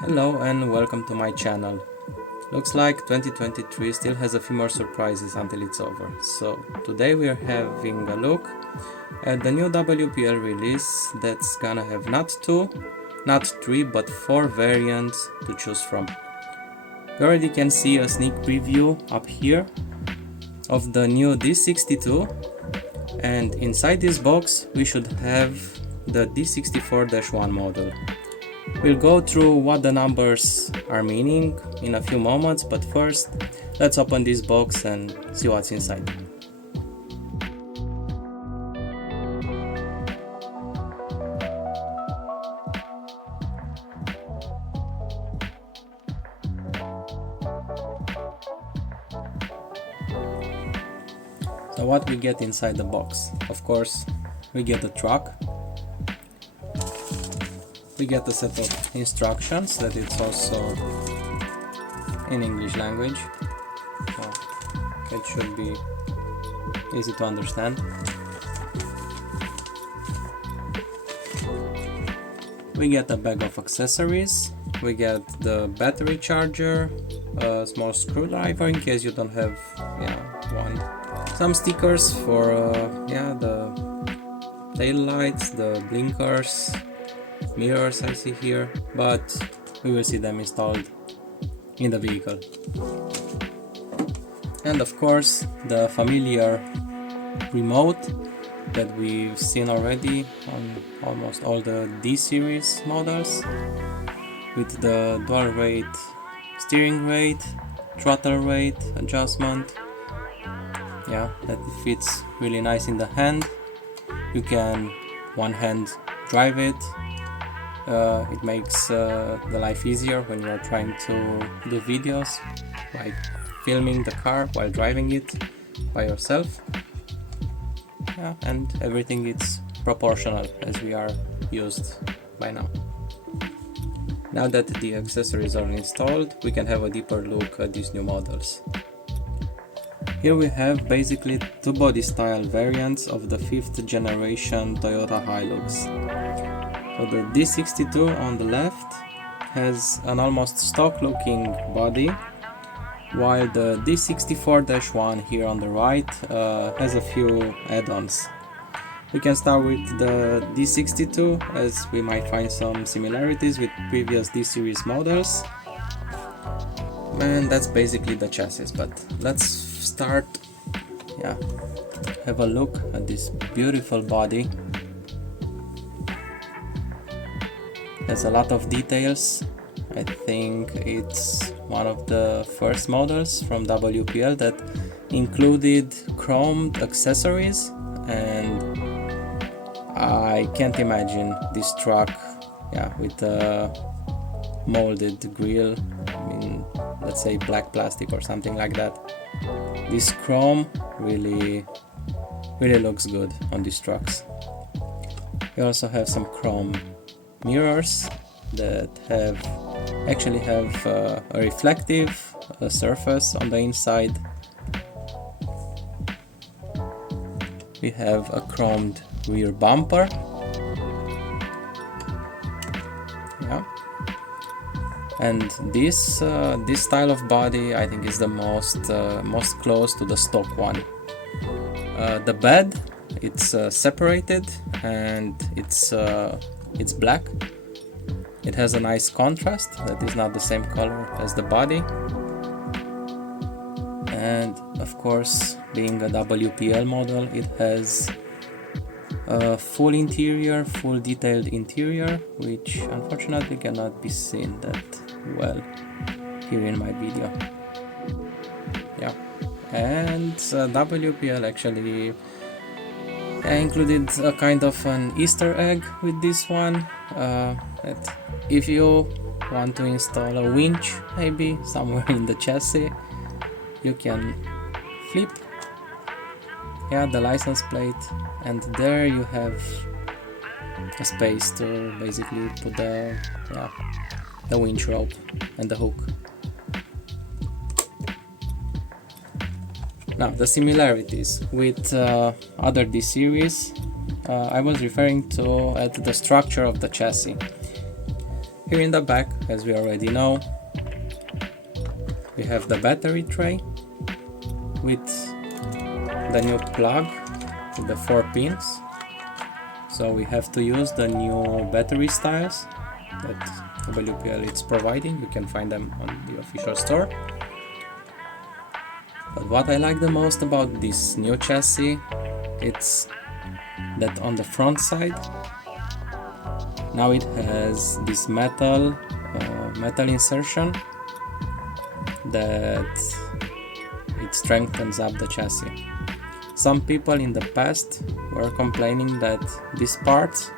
Hello and welcome to my channel. Looks like 2023 still has a few more surprises until it's over. So today we are having a look at the new WPL release that's gonna have not 2, not 3, but 4 variants to choose from. You already can see a sneak preview up here of the new D62, and inside this box we should have the D64-1 model. We'll go through what the numbers are meaning in a few moments, but first let's open this box and see what's inside. So what we get inside the box? Of course, we get the truck. We get a set of instructions that it's also in English language, so it should be easy to understand. We get a bag of accessories. We get the battery charger, a small screwdriver in case you don't have one. Some stickers for the tail lights, the blinkers, mirrors I see here, but we will see them installed in the vehicle. And of course the familiar remote that we've seen already on almost all the D series models, with the dual rate steering rate, throttle rate adjustment. Yeah, that fits really nice in the hand. You can one hand drive it. It makes the life easier when you're trying to do videos, like filming the car while driving it by yourself. Yeah, and everything is proportional as we are used by now. Now that the accessories are installed, we can have a deeper look at these new models. Here we have basically two body style variants of the 5th generation Toyota Hilux. So the D62 on the left has an almost stock looking body, while the D64-1 here on the right has a few add-ons. We can start with the D62, as we might find some similarities with previous D-series models. And that's basically the chassis, but let's start, have a look at this beautiful body. Has a lot of details. I think it's one of the first models from WPL that included chromed accessories, and I can't imagine this truck with a molded grille, let's say black plastic or something like that. This chrome really looks good on these trucks. We also have some chrome mirrors that actually have a reflective surface on the inside. We have a chromed rear bumper. And this style of body I think is the most close to the stock one. The bed, it's separated and it's black. It has a nice contrast that is not the same color as the body. And of course, being a WPL model, it has a full interior, full detailed interior, which unfortunately cannot be seen that well here in my video. And WPL actually included a kind of an Easter egg with this one, that if you want to install a winch maybe somewhere in the chassis, you can flip the license plate, and there you have a space to basically put the winch rope and the hook. Now, the similarities with other D series, I was referring to the structure of the chassis. Here in the back, as we already know, we have the battery tray with the new plug with the 4 pins. So we have to use the new battery styles that WPL is providing. You can find them on the official store. But what I like the most about this new chassis, it's that on the front side, now it has this metal insertion that it strengthens up the chassis. Some people in the past were complaining that this part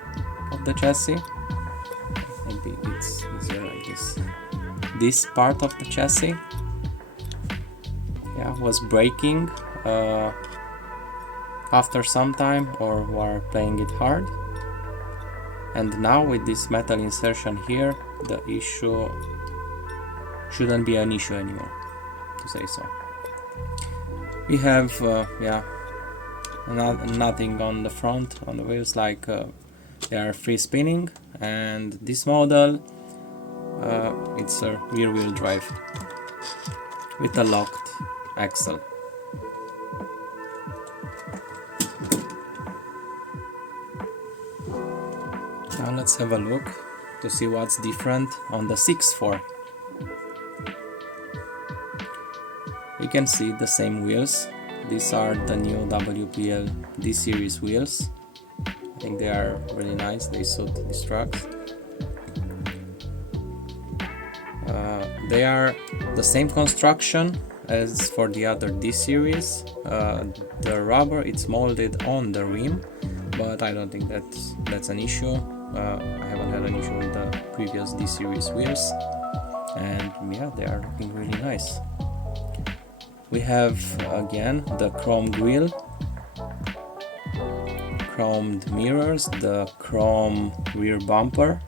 of the chassis, maybe it's easier like this part of the chassis, was breaking after some time or were playing it hard. And now with this metal insertion here, the issue shouldn't be an issue anymore, to say so. We have nothing on the front, on the wheels, like they are free spinning, and this model it's a rear wheel drive with a locked axle. Now let's have a look to see what's different on the 6.4. You can see the same wheels. These are the new WPL D series wheels. I think they are really nice, they suit these trucks. They are the same construction as for the other D series. The rubber, it's molded on the rim, but I don't think that's an issue. I haven't had an issue with the previous D series wheels, and yeah, they are looking really nice. We have again the chrome grille, chromed mirrors, the chrome rear bumper,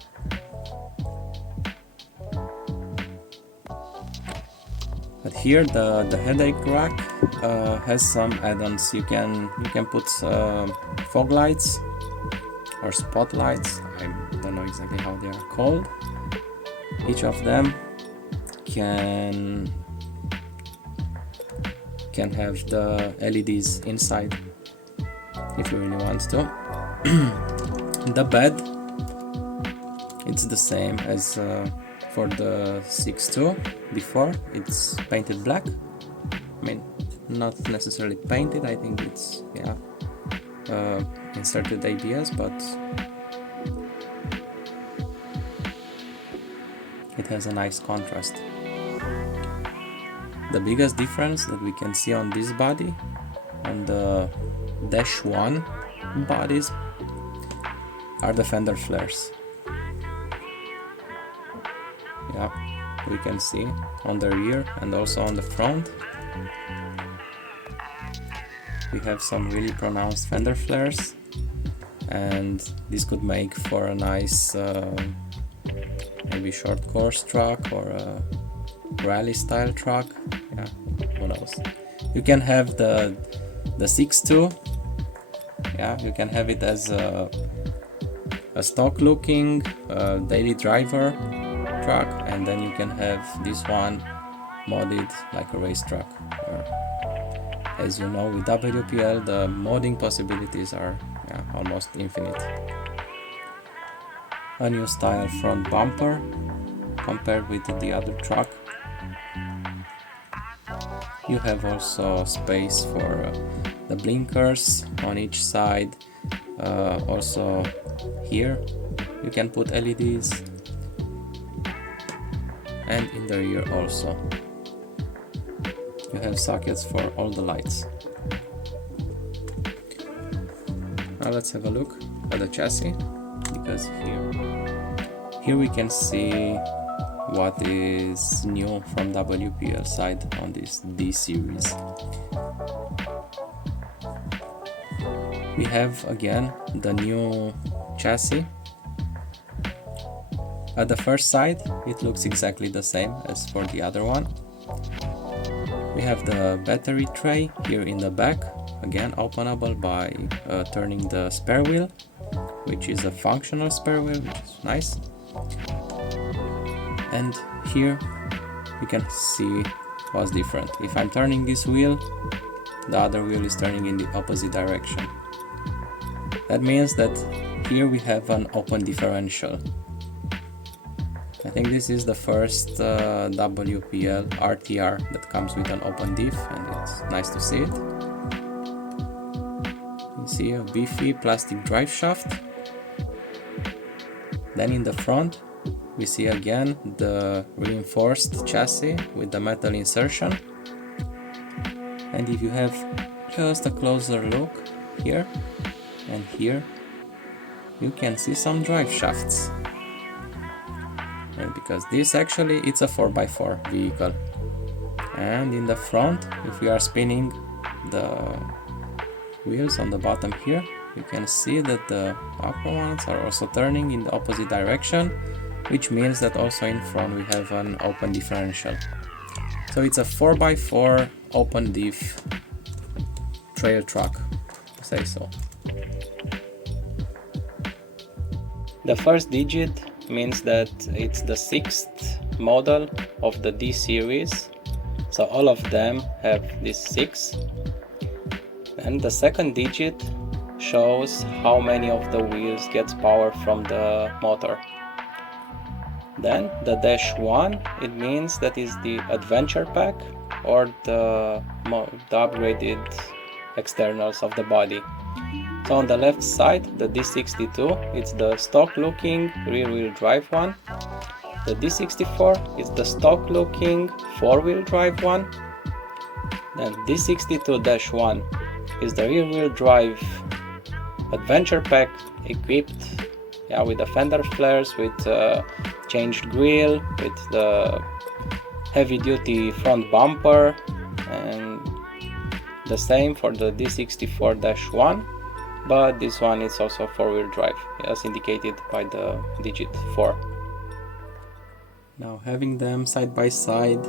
but here the headache rack has some add-ons. You can put fog lights or spotlights. I don't know exactly how they are called. Each of them can have the LEDs inside if you really want to. The bed, it's the same as for the 6.2 before. It's painted black. I mean, not necessarily painted, I think it's inserted ABS, but it has a nice contrast. The biggest difference that we can see on this body, on the Dash 1 bodies, are the fender flares. Yeah, we can see on the rear and also on the front. We have some really pronounced fender flares, and this could make for a nice maybe short course truck or a rally style truck. Yeah, who knows. You can have the 6.2, yeah, you can have it as a stock looking daily driver truck, and then you can have this one modded like a race truck. As you know, with WPL the modding possibilities are almost infinite. A new style front bumper compared with the other truck. You have also space for the blinkers on each side. Also here you can put LEDs, and in the rear also you have sockets for all the lights. Now let's have a look at the chassis, because here we can see what is new from WPL side on this D series. We have again the new chassis. At the first sight it looks exactly the same as for the other one. We have the battery tray here in the back, again openable by turning the spare wheel, which is a functional spare wheel, which is nice. And here you can see what's different. If I'm turning this wheel, the other wheel is turning in the opposite direction. That means that here we have an open differential. I think this is the first WPL RTR that comes with an open diff, and it's nice to see it. You see a beefy plastic drive shaft. Then in the front we see again the reinforced chassis with the metal insertion. And if you have just a closer look here and here, you can see some drive shafts. And because this actually it's a 4x4 vehicle. And in the front, if we are spinning the wheels on the bottom here, you can see that the upper ones are also turning in the opposite direction, which means that also in front we have an open differential. So it's a 4x4 open diff trail truck, to say so. The first digit means that it's the 6th model of the D series, so all of them have this 6. And the second digit shows how many of the wheels gets power from the motor. Then the -1, it means that is the adventure pack or the upgraded externals of the body. So on the left side, the D62, it's the stock looking rear wheel drive one. The D64 is the stock looking 4-wheel drive one. Then D62-1 is the rear wheel drive adventure pack equipped with the fender flares, with changed grille, with the heavy duty front bumper, and the same for the D64-1, but this one is also 4-wheel drive, as indicated by the digit 4. Now, having them side by side,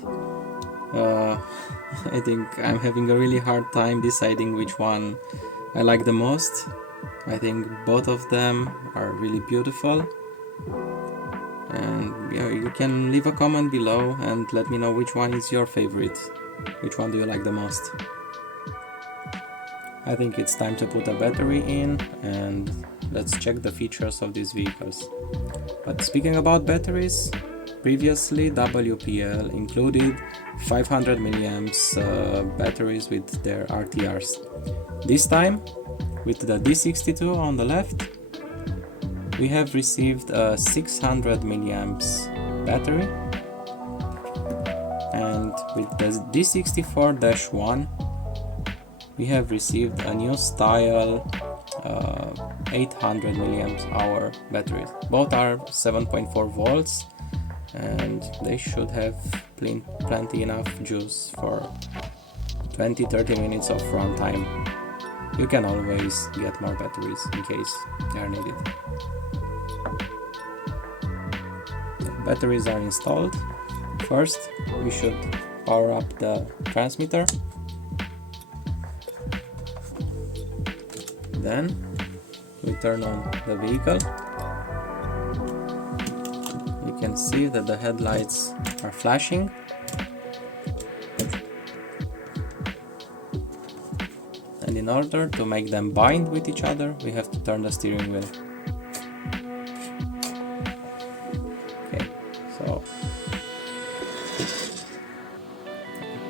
I think I'm having a really hard time deciding which one I like the most. I think both of them are really beautiful, and you can leave a comment below and let me know which one is your favorite. Which one do you like the most? I think it's time to put a battery in and let's check the features of these vehicles. But speaking about batteries, previously WPL included 500 milliamps batteries with their RTRs. This time, with the D62 on the left, we have received a 600 milliamps battery, and with the D64-1 we have received a new style 800 milliamps hour batteries. Both are 7.4 volts and they should have plenty enough juice for 20-30 minutes of run time. You can always get more batteries in case they are needed. The batteries are installed. First, we should power up the transmitter. Then we turn on the vehicle. You can see that the headlights are flashing. And in order to make them bind with each other, we have to turn the steering wheel. Okay, so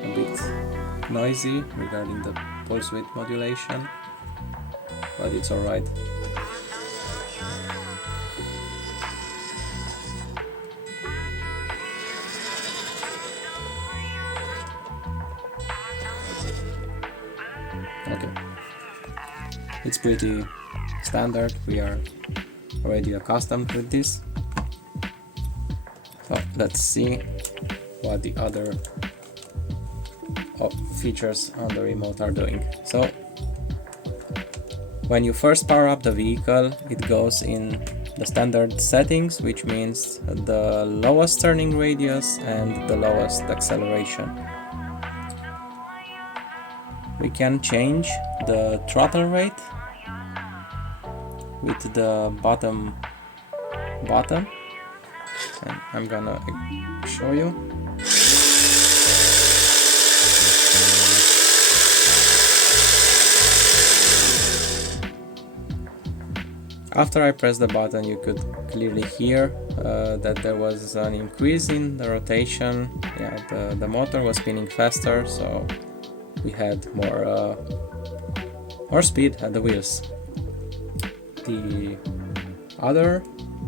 a bit noisy regarding the pulse width modulation, but it's alright. Okay, it's pretty standard, we are already accustomed with this. So let's see what the other features on the remote are doing. So when you first power up the vehicle, it goes in the standard settings, which means the lowest turning radius and the lowest acceleration. We can change the throttle rate with the bottom button. and I'm gonna show you. After I pressed the button, you could clearly hear that there was an increase in the rotation. Yeah, the motor was spinning faster, so we had more speed at the wheels. The other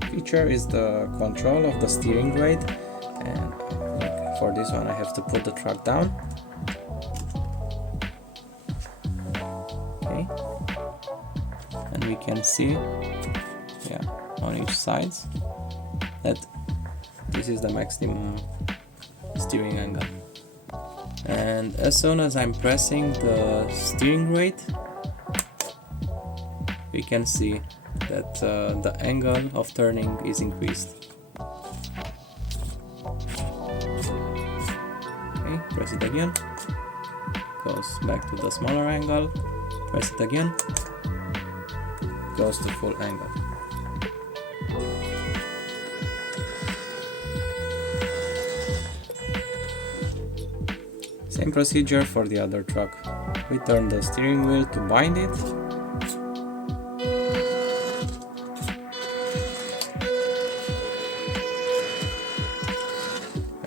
feature is the control of the steering weight, and for this one I have to put the truck down. Okay, and we can see, yeah, on each side that this is the maximum steering angle. And as soon as I'm pressing the steering weight, we can see that the angle of turning is increased. Okay, press it again, goes back to the smaller angle, press it again, goes to full angle. Same procedure for the other truck. We turn the steering wheel to bind it.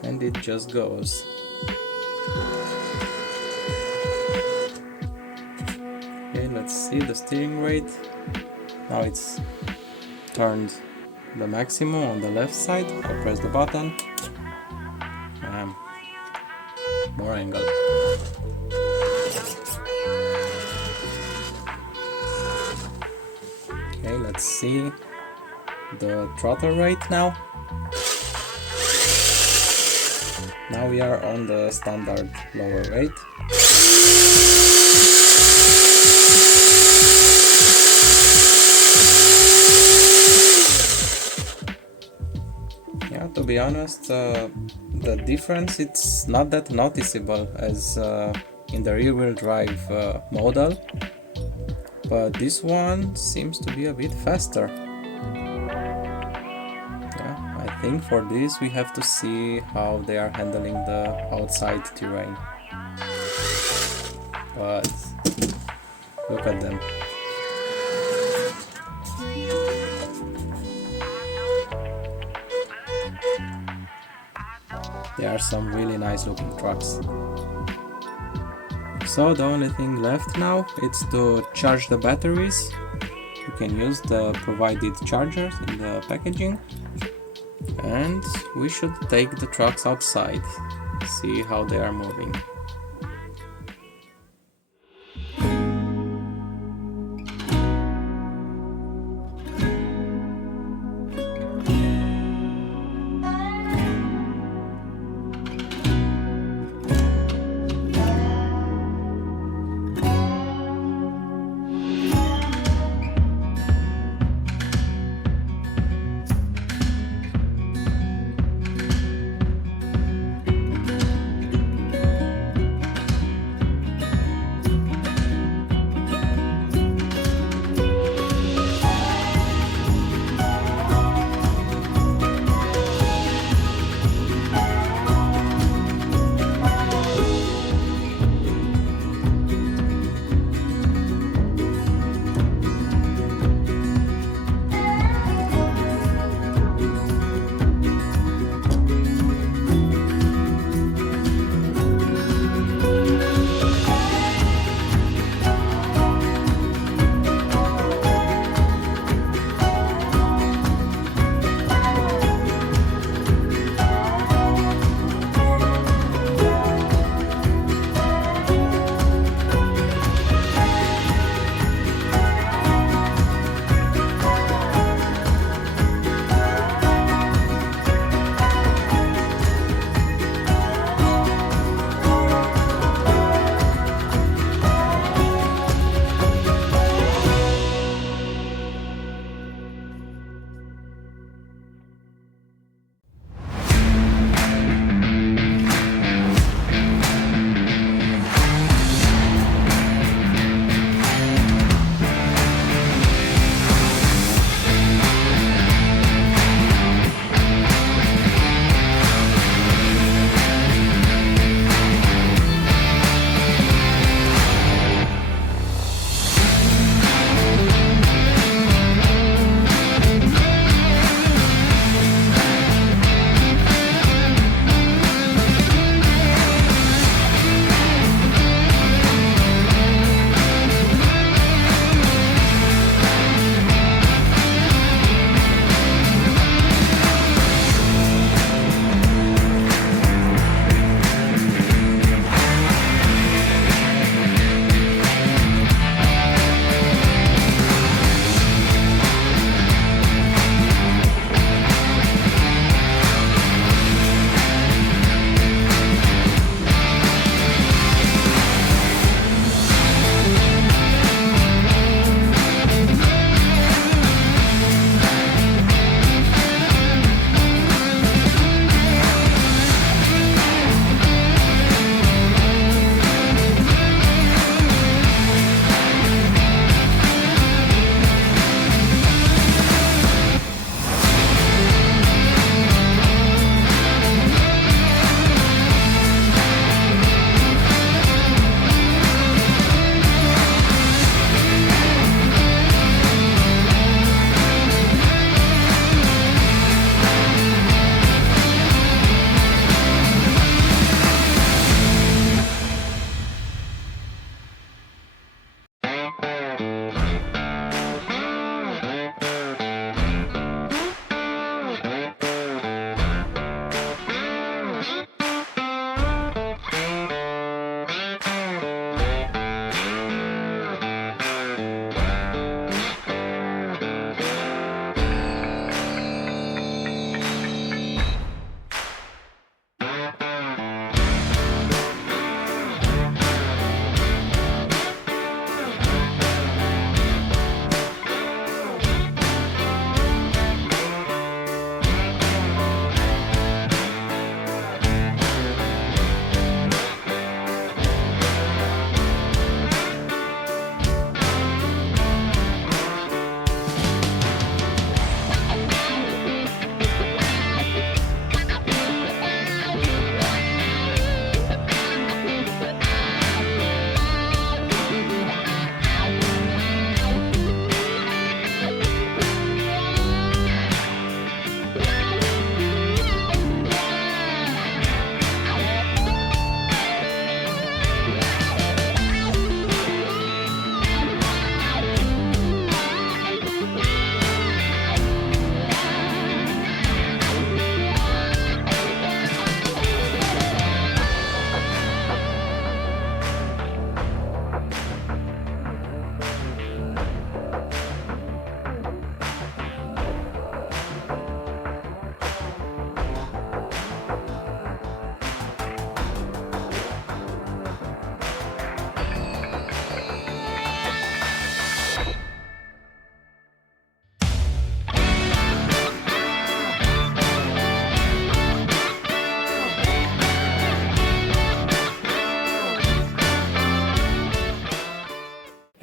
And it just goes. Okay, let's see the steering weight. Now it's turned the maximum on the left side. I press the button. More angle. Okay, let's see the throttle rate now. Now we are on the standard lower rate. Yeah, to be honest, the difference, it's not that noticeable as in the rear-wheel drive model, but this one seems to be a bit faster. Yeah, I think for this we have to see how they are handling the outside terrain. But look at them. There are some really nice looking trucks. So the only thing left now is to charge the batteries. You can use the provided chargers in the packaging, and we should take the trucks outside, see how they are moving.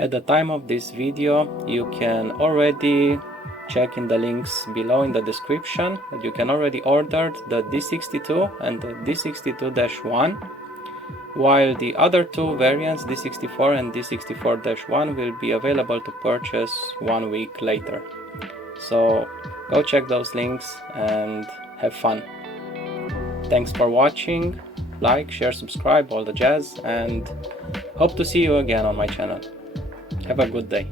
At the time of this video, you can already check in the links below in the description that you can already order the D62 and the D62-1, while the other two variants, D64 and D64-1, will be available to purchase 1 week later. So go check those links and have fun. Thanks for watching. Like, share, subscribe, all the jazz, and hope to see you again on my channel. Have a good day.